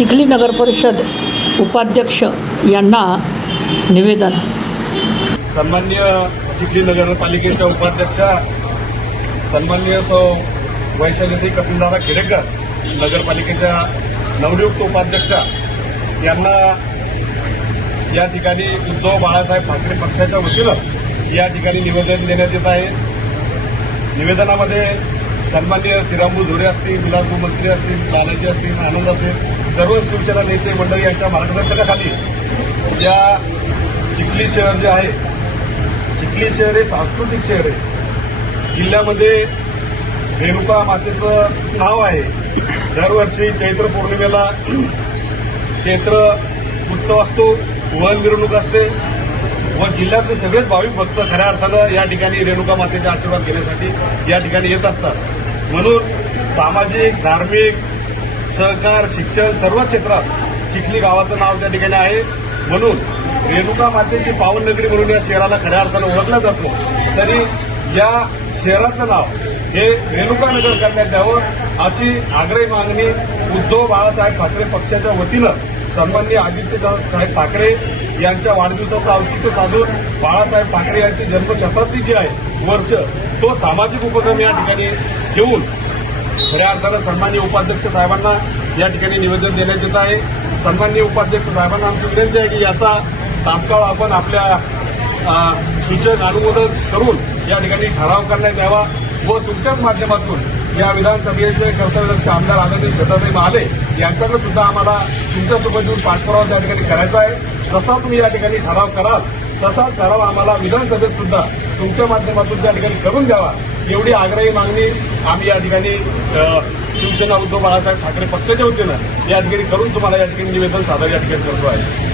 चिखली नगर परिषद उपाध्यक्ष यांना निवेदन। सन्माननीय चिखली नगरपालिकेच्या उपाध्यक्षा सन्माननीय सौ वैशाली कपिलदादा खेडेकर, नगरपालिकेच्या नवनियुक्त उपाध्यक्षा यांना या ठिकाणी उद्धव बाळासाहेब ठाकरे पक्षाच्या वतीनं या ठिकाणी निवेदन देण्यात येत आहे। निवेदनामध्ये सन्माननीय श्रीरामभाऊ झोरे असतील, विलासभाऊ मंत्री असतील, लालाजी असतील, आनंद असेल, सर्व शिवसेना नेते मंडळी यांच्या मार्गदर्शनाखाली या चिखली शहर जे आहे, चिखली शहर हे सांस्कृतिक शहर आहे। जिल्ह्यामध्ये रेणुका मातेचं नाव आहे। दरवर्षी चैत्र पौर्णिमेला चैत्र उत्सव असतो, वहन मिरवणूक असते व जिल्ह्यातले सगळेच भाविक भक्त खऱ्या अर्थानं या ठिकाणी रेणुका मातेचा आशीर्वाद घेण्यासाठी या ठिकाणी येत असतात। म्हणून सामाजिक, धार्मिक, सहकार, शिक्षण सर्व क्षेत्रात चिखली गावाचं नाव त्या ठिकाणी आहे। म्हणून रेणुका मातेची पावन नगरी म्हणून या शहराला खऱ्या अर्थानं ओळखलं जातं। तरी या शहराचं नाव हे रेणुका नगर करण्यात यावं अशी आग्रही मागणी उद्धव बाळासाहेब ठाकरे पक्षाच्या वतीनं सन्माननीय आदित्यसाहेब ठाकरे यांच्या वाढदिवसाचं औचित्य साधून बाळासाहेब ठाकरे यांची जन्मशताब्दी जी आहे वर्ष, तो सामाजिक उपक्रम या ठिकाणी घेऊन खऱ्या अर्थानं सन्माननीय उपाध्यक्ष साहेबांना या ठिकाणी निवेदन देण्यात येत आहे। सन्माननीय उपाध्यक्ष साहेबांना आमची विनंती आहे की याचा तात्काळ आपण आपल्या सूचना अनुमोदन करून या ठिकाणी ठराव करण्यात यावा व तुमच्याच माध्यमातून या विधानसभेचे कर्तव्यदक्ष आमदार आनंदी दत्तात्रय महाले यांच्याकडे सुद्धा आम्हाला तुमच्यासोबत येऊन पाठपुरावा त्या ठिकाणी करायचा आहे। जसा तुम्ही या ठिकाणी ठराव कराल तसाच ठराव आम्हाला विधानसभेत सुद्धा तुमच्या माध्यमातून त्या ठिकाणी करून द्यावा, एवढी आग्रही मागणी आम्ही या ठिकाणी शिवसेना उद्धव बाळासाहेब ठाकरे पक्षाच्या वतीनं या ठिकाणी करून तुम्हाला या ठिकाणी निवेदन सादर या ठिकाणी करतो आहे।